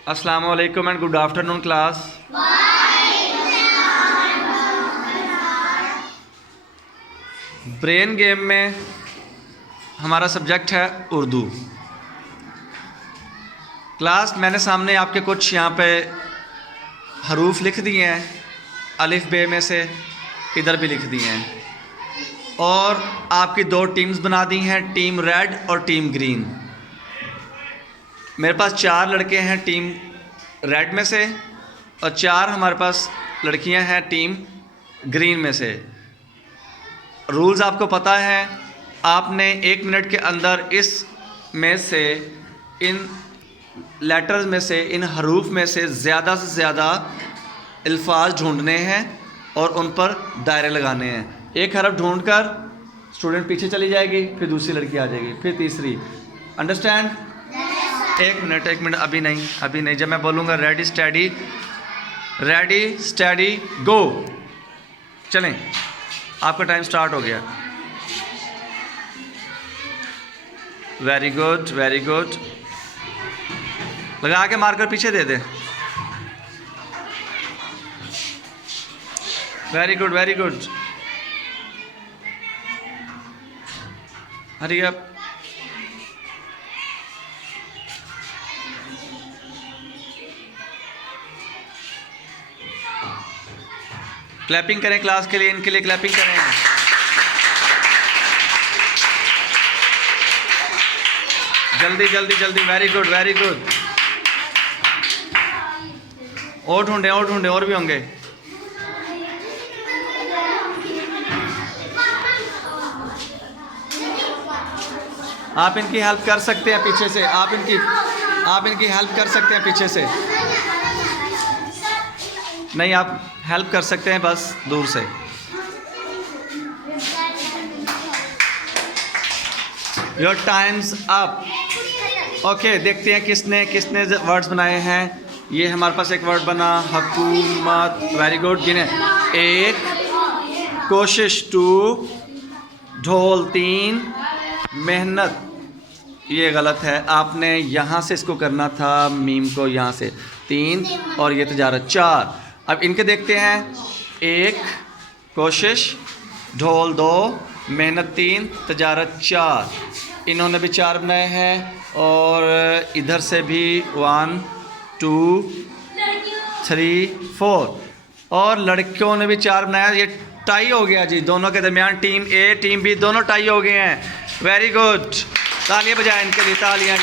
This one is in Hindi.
अस्सलाम वालेकुम and good afternoon class. Brain game में हमारा सब्जेक्ट है उर्दू। क्लास मैंने सामने आपके कुछ यहाँ पे हरूफ लिख दिए हैं, अलिफ बे में से इधर भी लिख दिए हैं, और आपकी दो टीम्स बना दी हैं, टीम रेड और टीम ग्रीन। मेरे पास 4 लड़के हैं टीम रेड में से और 4 हमारे पास लड़कियां हैं टीम ग्रीन में से। रूल्स आपको पता है, आपने 1 मिनट के अंदर इस में से इन लेटर्स में से इन हरूफ में से ज़्यादा अल्फाज ढूंढने हैं और उन पर दायरे लगाने हैं। एक हरफ ढूंढकर स्टूडेंट पीछे चली जाएगी, फिर दूसरी लड़की आ जाएगी, फिर तीसरी। अंडरस्टैंड? एक मिनट अभी नहीं। जब मैं बोलूँगा रेडी स्टडी गो, चलें, आपका टाइम स्टार्ट हो गया। Very good. लगा के मार्कर पीछे दे दे। Very good. Hurry up. Clapping करें क्लास के लिए, इनके लिए क्लैपिंग करें। जल्दी। Very good. और ढूंढे और भी होंगे। आप इनकी हेल्प कर सकते हैं पीछे से, आप इनकी हेल्प कर सकते हैं पीछे से। नहीं, आप हेल्प कर सकते हैं बस दूर से। Your time's up. ओके, देखते हैं किसने वर्ड्स बनाए हैं। ये हमारे पास एक वर्ड बना, हुकूमत। Very good. गिने 1, कोशिश 2, ढोल 3, मेहनत। ये गलत है, आपने यहाँ से इसको करना था, मीम को यहाँ से 3, और ये तजारत 4। अब इनके देखते हैं, 1 कोशिश, ढोल 2, मेहनत 3, तजारत 4। इन्होंने भी 4 बनाए हैं, और इधर से भी 1 2 3 4, और लड़कियों ने भी 4 बनाया। ये टाई हो गया जी दोनों के दरमियान। टीम ए टीम बी दोनों टाई हो गए हैं। वेरी गुड, तालियां बजाएं इनके लिए, तालियां।